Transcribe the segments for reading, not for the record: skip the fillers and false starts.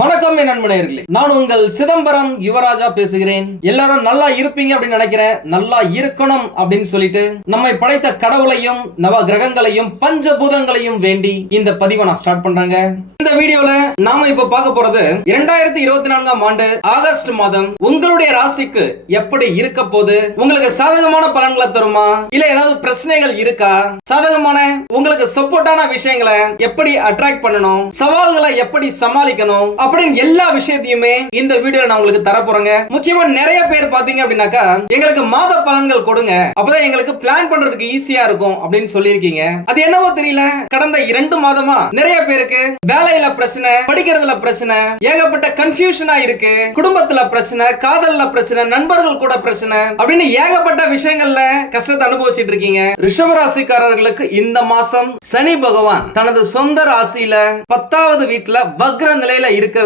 வணக்கம் என் நண்பர்களே, நான் உங்கள் சிதம்பரம் யுவராஜா பேசுகிறேன். எல்லாரும் நல்லா இருப்பீங்க அப்படின்னு நினைக்கிறேன். நல்லா இருக்கணும் அப்படின்னு சொல்லிட்டு நம்மை படைத்த கடவுளையும் நவ கிரகங்களையும் பஞ்சபூதங்களையும் வேண்டி இந்த பதிவை நான் ஸ்டார்ட் பண்றேங்க. இந்த வீடியோல நாம இப்ப பார்க்க போறது 2024ஆம் ஆண்டு ஆகஸ்ட் மாதம் உங்களுடைய ராசிக்கு எப்படி இருக்க போது, உங்களுக்கு சாதகமான பலன்களை தருமா, இல்ல ஏதாவது பிரச்சனைகள் இருக்கா, சாதகமான உங்களுக்கு சப்போர்ட்டான விஷயங்களை எப்படி அட்ராக்ட் பண்ணணும், சவால்களை எப்படி சமாளிக்கணும் அப்படின்னு எல்லா விஷயத்தையுமே இந்த வீடியோல நான் உங்களுக்கு தர போறேங்க. முக்கியமா நிறைய பேர் பாத்தீங்க அப்படின்னாக்கா எங்களுக்கு மாத பலன்கள் கொடுங்க, அப்பதான் எங்களுக்கு பிளான் பண்றதுக்கு ஈஸியா இருக்கும் அப்படின்னு சொல்லியிருக்கீங்க. அது என்னவோ தெரியல, கடந்த 2 மாதமா நிறைய பேருக்கு வேலையில பிரச்சனை, படிக்கிறதுல பிரச்சனை, ஏகப்பட்ட கன்ஃபியூஷனா இருக்கு, குடும்பத்துல பிரச்சனை, காதல்ல பிரச்சனை, நண்பர்கள் கூட பிரச்சனை அப்படின்னு ஏகப்பட்ட விஷயங்கள்ல கஷ்டத்தை அனுபவிச்சுட்டு இருக்கீங்க. ரிஷப ராசிக்காரர்களுக்கு இந்த மாசம் சனி பகவான் தனது சொந்த ராசியில 10வது வீட்டுல வக்ர நிலையில இருக்கிறது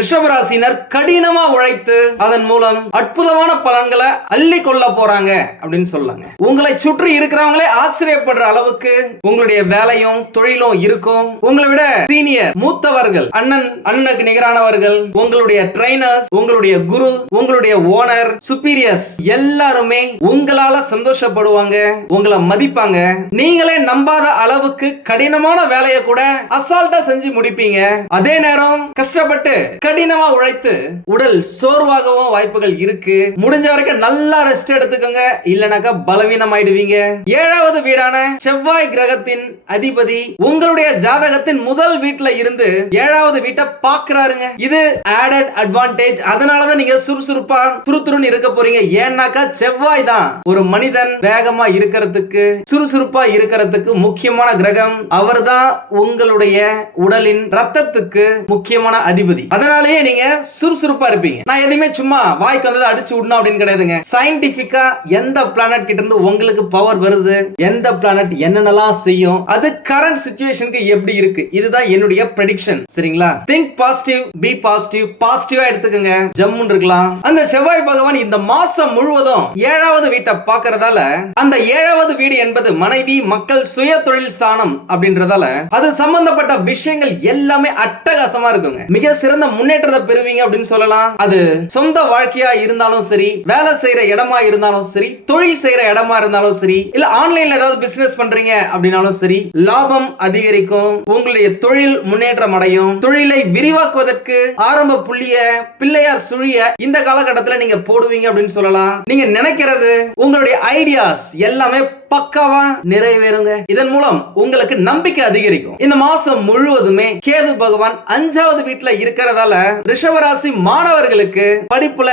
ரிஷபராசினர் கடினமா உழைத்து அதன் மூலம் அற்புதமான பலன்களை அள்ளி கொள்ள போறாங்க அப்படின்னு சொல்லாங்க. உங்களை சுற்றி இருக்கிறவங்களே ஆச்சரியப்படுற அளவுக்கு உங்களுடைய வேலையும் தொழிலும் இருக்கும். உங்களை விட சீனியர் மூத்தவர்கள், அண்ணனுக்கு நிகரானவர்கள், உங்களுடைய ட்ரைனர்ஸ், உங்களுடைய குரு, உங்களுடைய ஓனர், சுப்பீரியர்ஸ் எல்லாருமே உங்களால சந்தோஷப்படுவாங்க, உங்களை மதிப்பாங்க. நீங்களே நம்பாத அளவுக்கு கடினமான வேலையை கூட அசால்ட்டா செஞ்சு முடிப்பீங்க. அதே நேரம் கஷ்டப்பட்டு கடினமா உழைத்து உடல் சோர்வாகவும் வாய்ப்புகள் இருக்கு. முடிஞ்ச வரைக்கும் நல்லா ரெஸ்ட் எடுத்துக்கோங்க, இல்லனாக்கா பலவீனம் ஆயிடுவீங்க. 7வது வீடான செவ்வாய் கிரகத்தின் அதிபதி உங்களுடைய ஜாதகத்தின் முதல் வீட்டுல இருந்து 7வது வீட்டை பாக்குறாருங்க. இது ஆடட் அட்வான்டேஜ். அதனாலதான் நீங்க சுறுசுறுப்பா துருதுருன்னு இருக்க போறீங்க. ஏன்னாக்கா செவ்வாய் தான் ஒரு மனிதன் வேகமா இருக்கிறதுக்கு, சுறுசுறுப்பா இருக்கிறதுக்கு முக்கியமான கிரகம். அவர்தான் உங்களுடைய உடலின் ரத்தத்துக்கு முக்கியமான அதிபதி. அதனாலேயே நீங்க சுறுசுறுப்பா இருப்பீங்க. நான் எதுவுமே சும்மா வாய்க்கு வந்ததை அடிச்சு விடணும் அப்படின்னு கிடையாதுங்க. சயின்டிபிக்கா எந்த பிளானட் கிட்ட இருந்து உங்களுக்கு பவர் வருது, எந்த பிளானட் என்னென்னலாம் செய்யும், அது கரண்ட் சிச்சுவேஷனுக்கு எப்படி இருக்கு, இதுதான் என்னுடைய ப்ரெடிக்ஷன். சரிங்களா? Think positive, be positive. பாசிட்டிவா எடுத்துக்கங்க, ஜம்முன்னு இருக்கலாம். அந்த செவ்வாய் பகவான் இந்த மாசம் முழுவதும் 7வது வீட்டை பார்க்கறதால, அந்த 7வது வீடு என்பது மனைவி, மக்கள், சுய தொழில் ஸ்தானம் அப்படின்றதால அது சம்பந்தப்பட்ட விஷயங்கள் எல்லாமே அட்டகாசமா இருக்குங்க. மிக சிறந்த முன்னேற்றத்தை பெறுவீங்க அப்படின்னு சொல்லலாம். அது சொந்த வாழ்க்கையா இருந்தாலும் சரி, வேலை செய்யற இடமா இருந்தாலும் சரி, தொழில் செய்யற இடமா இருந்தாலும் சரி, இல்ல ஆன்லைன்ல ஏதாவது பிசினஸ் பண்றீங்க அப்படின்னாலும் சரி, லாபம் அதிகரிக்கும், உங்களுடைய தொழில் முன்னேற்றம் அடையும். தொழிலை விரிவாக்குவதற்கு ஆரம்ப புள்ளிய பிள்ளையார் சுழிய இந்த காலகட்டத்தில் நீங்க போடுவீங்க அப்படின்னு சொல்லலாம். நீங்க நினைக்கிறது, உங்களுடைய ஐடியாஸ் எல்லாமே பக்காவா நிறைவேறுங்க. இதன் மூலம் உங்களுக்கு நம்பிக்கை அதிகரிக்கும். இந்த மாசம் முழுவதுமே கேது பகவான் 5வது வீட்டுல இருக்கிறதால ரிஷபராசி மாணவர்களுக்கு படிப்புல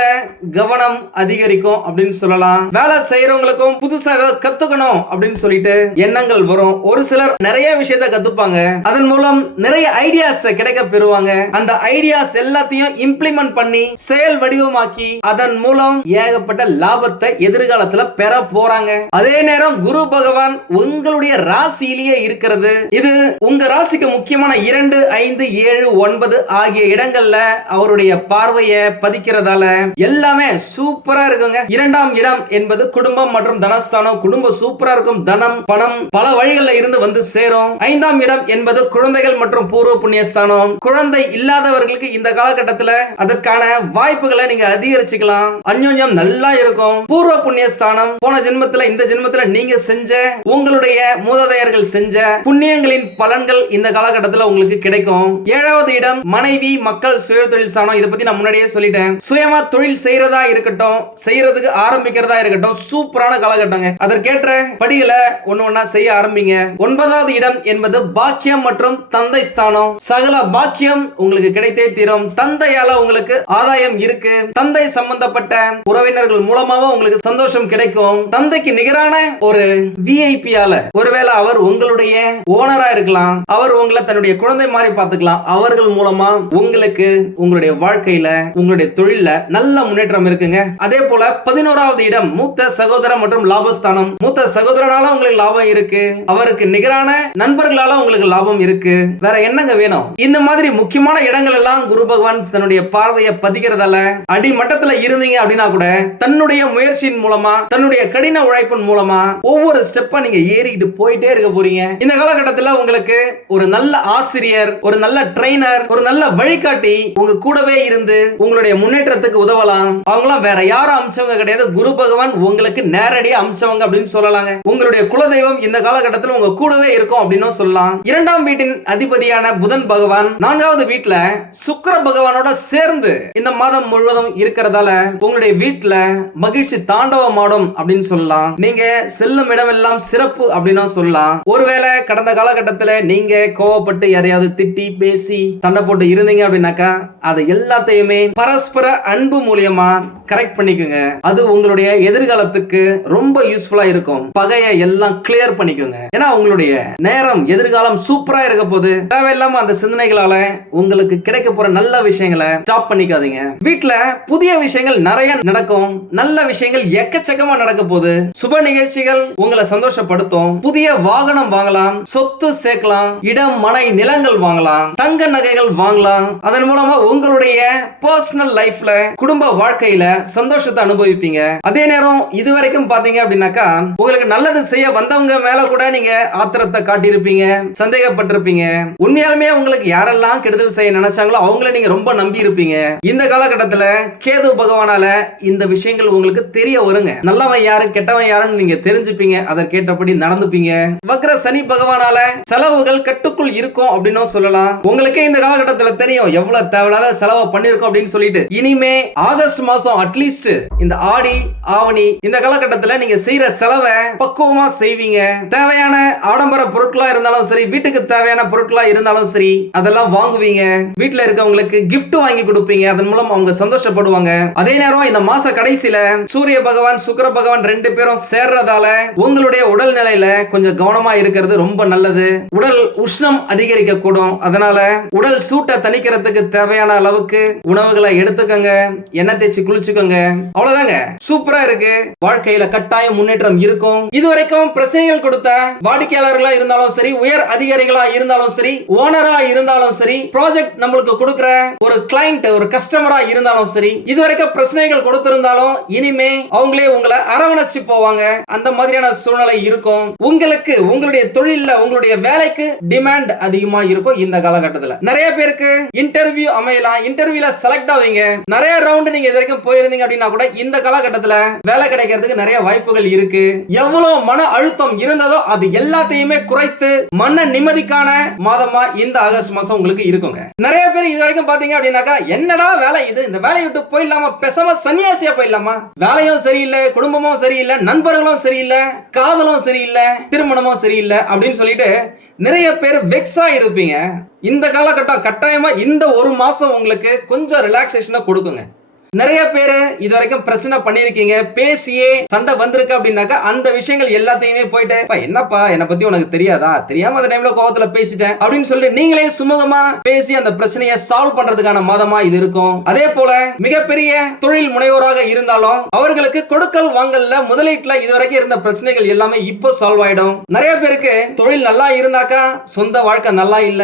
கவனம் அதிகரிக்கும் அப்படின்னு சொல்லலாம். வேலை செய்யறவங்களுக்கும் புதுசா ஏதாவது கத்துக்கணும் அப்படின்னு சொல்லிட்டு எண்ணங்கள் வரும். ஒரு சிலர் நிறைய விஷயத்தை கத்துப்பாங்க, அதன் மூலம் நிறைய ஐடியாஸ் கிடைக்க பெறுவாங்க. அந்த ஐடியாஸ் எல்லாத்தையும் இம்ப்ளிமெண்ட் பண்ணி செயல் வடிவமாக்கி அதன் மூலம் ஏகப்பட்ட லாபத்தை எதிர்காலத்துல பெற போறாங்க. அதே நேரம் குரு பகவான் உங்களுடைய ராசியிலேயே இருக்கிறது. இது உங்க ராசிக்கு முக்கியமான 2, 5, 7, 9 ஆகிய இடங்கள்ல அவருடைய பார்வையை பதிக்கிறதால எல்லாமே சூப்பரா இருக்குங்க. 2ஆம் இடம் என்பது குடும்பம் மற்றும் தனஸ்தானம். குடும்பம் சூப்பரா இருக்கும், தனம் பணம் பல வழிகளில் இருந்து வந்து சேரும். 5ஆம் இடம் என்பது குழந்தைகள் மற்றும் பூர்வ புண்ணியஸ்தானம். குழந்தை இல்லாதவர்களுக்கு இந்த காலகட்டத்தில் அதற்கான வாய்ப்புகளை நீங்க அதிகரிச்சுக்கலாம். அந்யோன்யம் நல்லா இருக்கும். பூர்வ புண்ணியஸ்தானம் போன ஜென்மத்துல இந்த ஜென்மத்துல நீங்க செஞ்ச, உங்களுடைய மூதாதையர்கள் செஞ்ச புண்ணியங்களின் பலன்கள் இந்த காலகட்டத்தில் உங்களுக்கு கிடைக்கும். 7வது இடம் மனைவி, மக்கள், சுய தொழில் ஸ்தானம். இதை பத்தி நான் முன்னாடியே சொல்லிட்டேன். சுயமா தொழில் செய்யறதா இருக்கட்டும், செய்யறதுக்கு ஆரம்பிக்கிறதா இருக்கட்டும், சூப்பரான காலகட்டங்க. அதற்கேற்ற படிகளை ஒண்ணா செய்ய ஆரம்பிங்க. 9வது இடம் என்பது பாக்கியம் மற்றும் தந்தை ஸ்தானம். சகல பாக்கியம் உங்களுக்கு கிடைத்தே தீரும். தந்தையால உங்களுக்கு ஆதாயம் இருக்கு. தந்தை சம்பந்தப்பட்ட உறவினர்கள் மூலமாக உங்களுக்கு சந்தோஷம் கிடைக்கும். தந்தைக்கு நிகரான ஒரு விஐபியால, ஒருவேளை அவர் உங்களுடைய ஓனரா இருக்கலாம், அவர் உங்களை தன்னுடைய குழந்தை மாதிரி பார்த்துக்கலாம். அவர்கள் மூலமா உங்களுக்கு உங்களுடைய வாழ்க்கையில, உங்களுடைய தொழில நல்ல முன்னேற்றம் இருக்குங்க. அதே போல 11வது இடம் மூத்த சகோதரர் மற்றும் லாபஸ்தானம். மூத்த சகோதரனால உங்களுக்கு லாபம் இருக்கு, அவருக்கு நிகரான நண்பர்களால உங்களுக்கு லாபம் இருக்கு. வேற என்னங்க வேணும்? இந்த மாதிரி முக்கியமான இடங்கள் எல்லாம் குரு பகவான் தன்னுடைய பார்வையை பதிக்கிறதால அடிமட்டத்தில் இருந்தீங்க அப்படின்னா கூட தன்னுடைய முயற்சியின் மூலமா, தன்னுடைய கடின உழைப்பின் மூலமா ஒவ்வொரு ஸ்டெப்பா நீங்க ஏறிட்டு போயிட்டே இருக்க போறீங்க. இந்த காலகட்டத்தில் உங்களுக்கு ஒரு நல்ல ஆசிரியர், ஒரு நல்ல ட்ரெய்னர், ஒரு நல்ல வழிகாட்டி உங்க கூடவே இருந்து உங்களுடைய முன்னேற்றத்துக்கு உதவலாம். அவங்களாம் வேற யாரும் அம்சவங்க கிடையாது, குரு பகவான் உங்களுக்கு நேரடியா அம்சவங்க அப்படின்னு சொல்லலாங்க. உங்களுடைய குலதெய்வம் இந்த காலகட்டத்தில் உங்க கூடவே இருக்கும் அப்படின்னு சொல்லலாம். இரண்டாம் வீட்டின் அதிபதியான புதன் பகவான் 4வது வீட்டுல சுக்கிர பகவானோட சேர்ந்து இந்த மாதம் முழுவதும் இருக்கிறதால உங்களுடைய வீட்டுல மகிழ்ச்சி தாண்டவமாடும் அப்படின்னு சொல்லலாம். நீங்க செல்லும் இடமெல்லாம் சிறப்பு அப்படின்னு சொல்லலாம். ஒருவேளை கடந்த காலகட்டத்தில் நீங்க கோவப்பட்டு யாரையாவது திட்டி பேசி சண்டை போட்டு இருந்தீங்க அப்படின்னாக்கா அது எல்லாத்தையுமே பரஸ்பர அன்பு மூலியமா கரெக்ட் பண்ணிக்கோங்க. அது உங்களுடைய எதிர்காலத்துக்கு ரொம்ப யூஸ்ஃபுல்லா இருக்கும். பகையை எல்லாம் கிளியர் பண்ணிக்கோங்க. ஏன்னா உங்களுடைய நேரம் எதிர்காலம் சூப்பரா இருக்க போது தேவையில்லாம அந்த சிந்தனைகளால உங்களுக்கு கிடைக்க போற நல்ல விஷயங்களை ஸ்டாப் பண்ணிக்காதீங்க. வீட்டுல புதிய விஷயங்கள் நிறைய நடக்கும். நல்ல விஷயங்கள் எக்கச்சக்கமா நடக்க போகுது. சுப நிகழ்ச்சிகள் உங்களை சந்தோஷப்படுத்தும். புதிய வாகனம் வாங்கலாம், சொத்து சேர்க்கலாம், இடம் மனை நிலங்கள் வாங்கலாம், தங்க நகைகள் வாங்கலாம். அதன் மூலமா உங்களுடைய பர்சனல் லைஃப்ல குடும்ப வாழ்க்கையில சந்தோஷத்தை அனுபவிப்பீங்க. அதே நேரம் இதுவரைக்கும் பாத்தீங்க அப்படின்னாக்கா உங்களுக்கு நல்லது செய்ய வந்தவங்க மேல கூட நீங்க ஆத்திரத்தை காட்டியிருப்பீங்க, சந்தேகப்பட்டிருப்பீங்க. உண்மையாலுமே உங்களுக்கு யாரெல்லாம் கெடுதல் செய்ய நினைச்சாங்களோ அவங்கள நீங்க ரொம்ப நம்பி இருப்பீங்க. இந்த காலகட்டத்தில் கேது பகவானால இந்த விஷயங்கள் உங்களுக்கு தெரிய வருங்க. நல்லவன் யாரு கெட்டவன் யாருன்னு நீங்க தெரிஞ்சுப்பீங்க. அதற்கேற்றபடி நடந்துப்பீங்க. வக்ர சனி பகவானால செலவுகள் கட்டுக்குள் இருக்கும் அப்படின்னு சொல்லலாம். உங்களுக்கே இந்த காலகட்டத்தில் தெரியும் எவ்வளவு தேவையில்லாத செலவு பண்ணிருக்கோம் அப்படின்னு சொல்லிட்டு. இனிமே ஆகஸ்ட் மாசம் அட்லீஸ்ட் இந்த ஆடி ஆவணி இந்த காலகட்டத்தில் நீங்க செய்யற செலவை பக்குவமா செய்வீங்க. தேவையான ஆடம்பர பொருட்களா இருந்தாலும் சரி, வீட்டுக்கு தேவையான பொருட்களா இருந்தாலும் சரி, அதெல்லாம் வாங்குவீங்க. வீட்டுல இருக்கவங்களுக்கு gift வாங்கி கொடுப்பீங்க. அதன் மூலம் அவங்க சந்தோஷப்படுவாங்க. அதே நேரம் இந்த மாச கடைசியில சூரிய பகவான் சுக்கிர பகவான் 2 பேரும் சேர்றதால உங்களுடைய உடல் நிலையில கொஞ்சம் கவனமா இருக்கிறது ரொம்ப நல்லது. உடல் உஷ்ணம் அதிகரிக்க கூடும். அதனால உடல் சூட்டை தணிக்கிறதுக்கு தேவையான அளவுக்கு உணவுகளை எடுத்துக்கங்க. எண்ணெய் தேய்ச்சி குளிச்சுக்கோங்க. அவ்வளவுதாங்க. சூப்பரா இருக்கு. வாழ்க்கையில கட்டாயம் முன்னேற்றம் இருக்கும். இதுவரைக்கும் பிரச்சனைகள் கொடுத்த வாடிக்கையாளர்களா இருந்தாலும் சரி, உயர் அதிகாரிகளா இருந்தாலும் சரி, ஓனரா இருந்தாலும் சரி, ப்ராஜெக்ட் நம்மளுக்கு கொடுக்கிற ஒரு கிளையண்ட், ஒரு கஸ்டமரா இருந்தாலும் சரி, இதுவரைக்கும் பிரச்சனைகள் கொடுத்திருந்தாலும் இனிமே அவங்களே உங்களை அரவணைச்சு போவாங்க. அந்த மாதிரியான சூழ்நிலை இருக்கும். உங்களுக்கு உங்களுடைய தொழில்ல உங்களுடைய வேலைக்கு டிமாண்ட் அதிகமா இருக்கும். இந்த காலகட்டத்தில் நிறைய பேருக்கு இன்டர்வியூ அமையலாம். இன்டர்வியூல செலக்ட் ஆவீங்க. நிறைய ரவுண்ட் நீங்க இதுவரைக்கும் போயிருந்தீங்க அப்படின்னா கூட இந்த காலகட்டத்தில் வேலை கிடைக்கிறதுக்கு நிறைய வாய்ப்புகள் இருக்கு. எவ்வளவு மன அழுத்தம் இருந்ததோ அது எல்லாத்தையுமே குறைத்து மன நிம்மதிக்கான மாதமா இந்த ஆகஸ்ட் மாசம் உங்களுக்கு இருக்குங்க. நிறைய பேர் இது வரைக்கும் பாத்தீங்க அப்படின்னாக்கா என்னடா வேலை இது, இந்த வேலையை விட்டு போயிடலாமா, பேசாம சன்னியாசியா போயிடலாமா, வேலையும் சரியில்லை, குடும்பமும் சரியில்லை, நண்பர்களும் சரியில்லை, காதலும் சரியில்லை, திருமணமும் சரியில்லை அப்படின்னு சொல்லிட்டு நிறைய பேர் வெக்ஸா இருப்பீங்க. இந்த காலகட்டம் கட்டாயமா இந்த ஒரு மாசம் உங்களுக்கு கொஞ்சம் ரிலாக்ஸேஷனை கொடுக்குங்க. நிறைய பேரு இது வரைக்கும் பிரச்சனை பண்ணிருக்கீங்க, பேசியே சண்டை வந்திருக்கு அப்படின்னாக்கா அந்த விஷயங்கள் எல்லாத்தையுமே போயிட்டு என்னப்பா என்னை பத்தி உனக்கு தெரியாதா, தெரியாம அந்த டைம்ல கோவத்துல பேசிட்டேன் அப்படின்னு சொல்லிட்டு நீங்களே சுமூகமா பேசி அந்த பிரச்சனையை சால்வ் பண்றதுக்கான மாதமா இது இருக்கும். அதே போல மிகப்பெரிய தொழில் முனைவோராக இருந்தாலும் அவர்களுக்கு கொடுக்கல் வாங்கல்ல முதலீட்டுல இதுவரைக்கும் இருந்த பிரச்சனைகள் எல்லாமே இப்போ சால்வ் ஆயிடும். நிறைய பேருக்கு தொழில் நல்லா இருந்தாக்கா சொந்த வாழ்க்கை நல்லா இல்ல,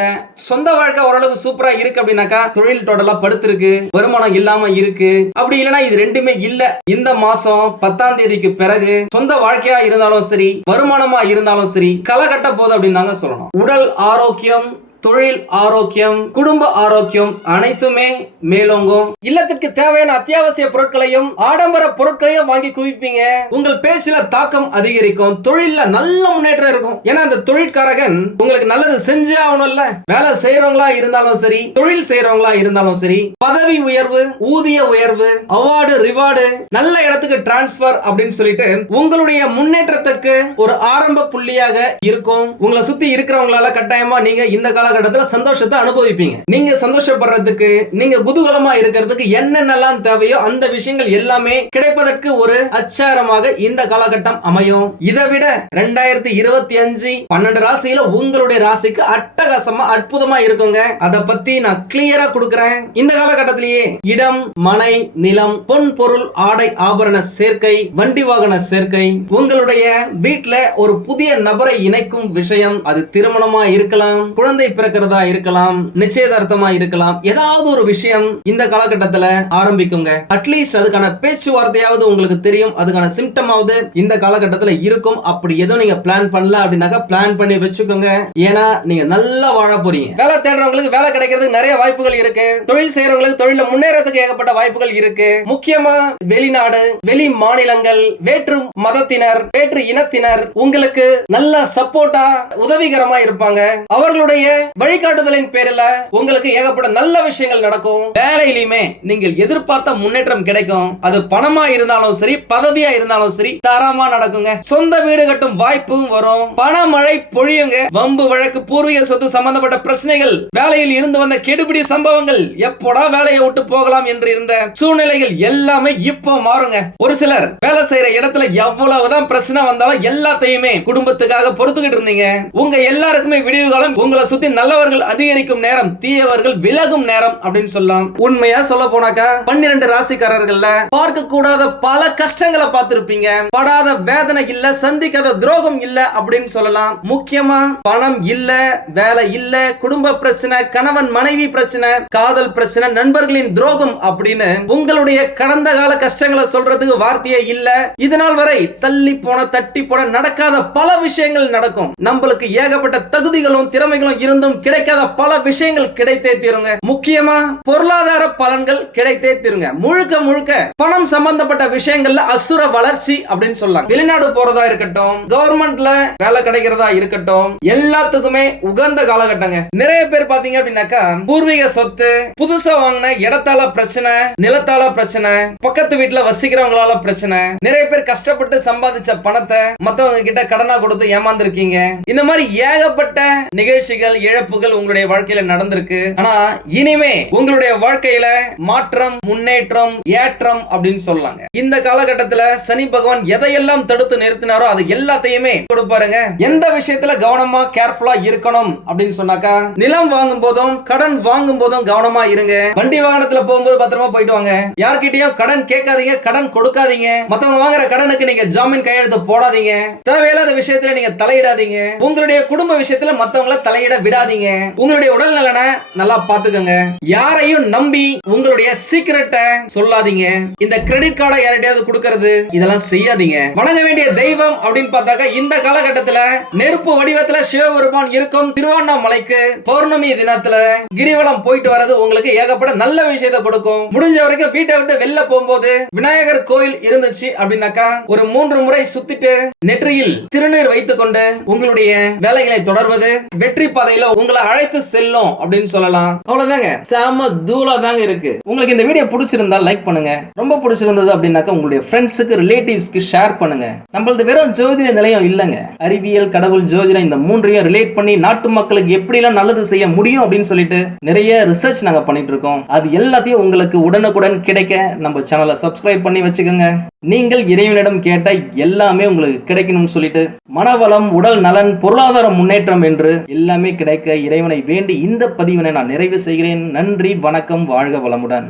சொந்த வாழ்க்கை ஓரளவு சூப்பரா இருக்கு அப்படின்னாக்கா தொழில் டோட்டலா படுத்திருக்கு, வருமானம் இல்லாம இருக்கு. அப்படி இல்லனா இது ரெண்டுமே இல்ல. இந்த மாசம் 10ஆம் தேதிக்கு பிறகு சொந்த வாழ்க்கையா இருந்தாலும் சரி, வருமானமா இருந்தாலும் சரி, களகட்ட போது அப்படின்னு தாங்க சொல்லணும். உடல் ஆரோக்கியம், தொழில் ஆரோக்கியம், குடும்ப ஆரோக்கியம் அனைத்துமே மேலோங்கும். இல்லத்திற்கு தேவையான அத்தியாவசிய பொருட்களையும் ஆடம்பர பொருட்களையும் வாங்கி குவிப்பீங்க. உங்கள் பேச்சில தாக்கம் அதிகரிக்கும். தொழில நல்ல முன்னேற்றம் இருக்கும். ஏன்னா அந்த தொழிற்காரகன் உங்களுக்கு நல்லது செஞ்சே ஆகணும்ல. வேலை செய்யறவங்களா இருந்தாலும் சரி, தொழில் செய்யறவங்களா இருந்தாலும் சரி, பதவி உயர்வு, ஊதிய உயர்வு, அவார்டு, ரிவார்டு, நல்ல இடத்துக்கு டிரான்ஸ்பர் அப்படின்னு சொல்லிட்டு உங்களுடைய முன்னேற்றத்துக்கு ஒரு ஆரம்ப புள்ளியாக இருக்கும். உங்களை சுத்தி இருக்கிறவங்களால கட்டாயமா நீங்க இந்த காலகட்டத்தில் சந்தோஷத்தை அனுபவிப்பீங்க. நீங்க சந்தோஷப்படுறதுக்கு, நீங்க குதூகலமா இருக்கிறதுக்கு என்னென்னலாம் தேவையோ அந்த விஷயங்கள் எல்லாமே கிடைப்பதற்கு ஒரு அச்சாரமாக இந்த காலகட்டம் அமையும். இதை விட 2025 12 ராசியில உங்களுடைய ராசிக்கு அட்டகாசமா அற்புதமா இருக்குங்க. அதை பத்தி நான் கிளியரா கொடுக்கிறேன். இந்த காலகட்டத்திலேயே இடம், மனை, நிலம், பொன் பொருள், ஆடை ஆபரண சேர்க்கை, வண்டி வாகன சேர்க்கை, உங்களுடைய வீட்டுல ஒரு புதிய நபரை இணைக்கும் விஷயம், அது திருமணமா இருக்கலாம், குழந்தை பிறக்கிறதா இருக்கலாம், நிச்சயதார்த்தமா இருக்கலாம், ஏதாவது ஒரு விஷயம் இந்த காலகட்டத்துல ஆரம்பிக்குங்க. அட்லீஸ்ட் அதுக்கான பேச்சுவார்த்தையாவது உங்களுக்கு தெரியும், அதுக்கான சிம்டமாவது இந்த காலகட்டத்துல இருக்கும். அப்படி எதுவும் நீங்க பிளான் பண்ணல அப்படின்னாக்கா பிளான் பண்ணி வச்சுக்கோங்க. ஏன்னா நீங்க நல்லா வாழ போறீங்க. வேலை தேடுறவங்களுக்கு வேலை கிடைக்கிறதுக்கு நிறைய வாய்ப்புகள் இருக்கு. தொழில் செய்யறவங்களுக்கு தொழில முன்னேறதுக்கு ஏகப்பட்ட வாய்ப்புகள் இருக்கு. முக்கியமா வெளிநாடு, வெளி மாநிலங்கள், வேற்று மதத்தினர், வேற்று இனத்தினர் உங்களுக்கு நல்ல சப்போர்ட்டா உதவிகரமா இருப்பாங்க. அவர்களுடைய வழிகாட்டுதலின் பேரில் உங்களுக்கு ஏகப்பட்ட நல்ல விஷயங்கள் நடக்கும். வேலையிலுமே நீங்கள் எதிர்பார்த்த முன்னேற்றம் கிடைக்கும். அது பணமா இருந்தாலும் சரி, பதவியா இருந்தாலும் சரி, தரமா நடக்குங்க. சொந்த வீடு கட்டும் வாய்ப்பும் வரும். பணமழை பொழியுங்க. வம்பு வழக்கு, பூர்வீக சொத்து சம்பந்தப்பட்ட பிரச்சனைகள், வேலையில் இருந்து வந்த கெடுபிடி சம்பவங்கள், எப்போடா வேலையை விட்டு போகலாம் என்று இருந்த சூழ்நிலைகள் எல்லாமே இப்போ மாறுங்க. ஒரு சிலர் வேலை செய்யற இடத்துல எவ்வளவுதான் பிரச்சனை வந்தாலும் எல்லாத்தையுமே குடும்பத்துக்காக பொறுத்துக்கிட்டு இருந்தீங்க. உங்க எல்லாருக்குமே விடிவு காலம். உங்களை சுத்தி நல்லவர்கள் அதிகரிக்கும் நேரம், தீயவர்கள் விலகும் நேரம் அப்படின்னு சொல்லலாம். உண்மையா சொல்ல போனாக்கா 12 ராசிக்காரர்கள்ல பார்க்க கூடாத பல கஷ்டங்களை பார்த்திருப்பீங்க. படாத வேதனை இல்ல, சந்திக்காத துரோகம் இல்ல அப்படின்னு சொல்லலாம். முக்கியமா பணம் இல்ல, வேலை இல்ல, குடும்ப பிரச்சனை, கணவன் மனைவி பிரச்சனை, காதல் பிரச்சனை, நண்பர்களின் துரோகம் அப்படின்னு உங்களுடைய கடந்த கால கஷ்டங்களை சொல்றதுக்கு வார்த்தையே இல்ல. இதனால் வரை தள்ளி போன, தட்டி போன, நடக்காத பல விஷயங்கள் நடக்கும். நம்மளுக்கு ஏகப்பட்ட தகுதிகளும் திறமைகளும் இருந்தும் கிடைக்காத பல விஷயங்கள் கிடைத்தே தீருங்க. முக்கியமா பொருளாதார பலன்கள் கிடைத்தே தீருங்க. முழுக்க முழுக்க பணம் சம்பந்தப்பட்ட விஷயங்கள்ல அசுர வளர்ச்சி அப்படின்னு சொல்லலாம். வெளிநாடு போறதா இருக்கட்டும், கவர்மெண்ட்ல வேலை கிடைக்கிறதா இருக்கட்டும், எல்லாத்துக்குமே உகந்த காலகட்டங்க. நிறைய பேர் பாத்தீங்க அப்படின்னாக்கா பூர்வீக சொத்து, புதுசா வாங்கின இடத்தால பிரச்சனை, நிலத்தால பிரச்சனை, பக்கத்து வீட்டுல வசிக்கிறவங்களால பிரச்சனை, நிறைய பேர் கஷ்டப்பட்டு சம்பாதிச்ச பணத்தை மத்தவங்க கிட்ட கடனா கொடுத்து ஏமாந்துருக்கீங்க. இந்த மாதிரி ஏகப்பட்ட நிகழ்ச்சிகள், இழப்புகள் உங்களுடைய வாழ்க்கையில நடந்திருக்கு. ஆனா இனிமே உங்களுடைய வாழ்க்கையில மாற்றம், முன்னேற்றம், ஏற்றம் அப்படின்னு சொல்லலாங்க. இந்த காலகட்டத்துல சனி பகவான் எதையெல்லாம் தடுத்து நிறுத்தினாரோ அது எல்லாத்தையுமே கொடுப்பாருங்க. எந்த விஷயத்துல கவனமா கேர்ஃபுல்லா இருக்கணும் அப்படின்னு சொன்னாக்கா, நிலம் வாங்கும் போதும் கடன் வாங்கும் போதும் கவனமா இருங்க. வண்டி வாகனத்துல போகும்போது பத்திரமா போயிட்டு வாங்க. யார்கிட்டயும் கடன் கேட்காதீங்க, கடன் கொடுக்காதீங்க. மத்தவங்க வாங்குற கடனுக்கு நீங்க ஜாமீன் கையெழுத்து போடாதீங்க. தேவையில்லாத விஷயத்துல நீங்க தலையிடாதீங்க. உங்களுடைய குடும்ப விஷயத்துல மத்தவங்களை தலையிட விடாதீங்க. உங்களுடைய உடல் நலனை நல்லா பாத்துக்கோங்க. யாரையும் நம்பி உங்களுடைய சீக்கிரட்டை சொல்லாதீங்க. இந்த கிரெடிட் கார்டை யார்கிட்டயாவது கொடுக்கிறது இதெல்லாம் செய்யாதீங்க. வணங்க வேண்டிய தெய்வம் அப்படின்னு பார்த்தாக்கா இந்த காலகட்டத்துல நெருப்பு வடிவத்துல சிவபெருமான் இருக்கும் திருவண்ணாமலைக்கு பௌர்ணமி தினத்துல கிரிவலம் போயிட்டு வரது உங்களுக்கு ஏகப்பட்ட நல்ல விஷயத்தை கொடுக்கும். முடிஞ்ச வரைக்கும் வீட்டை விட்டு வெளில போகும்போது விநாயகர் கோயில் இருந்துச்சு அப்படின்னாக்கா ஒரு 3 முறை சுத்திட்டு நெற்றியில் திருநீர் வைத்துக் கொண்டு உங்களுடைய வேலைகளை தொடர்வது வெற்றி பாதையில உங்களை அழைத்து செல்லும் அப்படின்னு சொல்லலாம். அவ்வளவுதாங்க. செம தூளா தாங்க இருக்கு. உங்களுக்கு இந்த வீடியோ பிடிச்சிருந்தா லைக் பண்ணுங்க. ரொம்ப பிடிச்சிருந்தது அப்படின்னாக்கா உங்களுடைய ஃப்ரெண்ட்ஸுக்கு, ரிலேட்டிவ்ஸ்க்கு ஷேர் பண்ணுங்க. நம்மளது வெறும் ஜோதிட நிலையம் இல்லங்க. அறிவியல், கடவுள், ஜோதிடம் இந்த 3ஐயும் ரிலேட் பண்ணி நாட்டு மக்களுக்கு எப்படி எல்லாம் நல்லது செய்ய முடியும் அப்படின்னு சொல்லிட்டு நிறைய ரிசர்ச் நாங்க பண்ணிட்டு இருக்கோம். அது எல்லாத்தையும் உங்களுக்கு உடனுக்குடன் கிடைக்க நம்ம சேனலை சப்ஸ்கிரைப் பண்ணி வச்சுக்கோங்க. நீங்கள் இறைவனிடம் கேட்ட எல்லாமே உங்களுக்கு கிடைக்கணும்னு சொல்லிட்டு மனவளம், உடல் நலன், பொருளாதார முன்னேற்றம் என்று எல்லாமே கிடைக்க இறைவனை வேண்டி இந்த பதிவினை நான் நிறைவு செய்கிறேன். நன்றி, வணக்கம், வாழ்க வளமுடன்.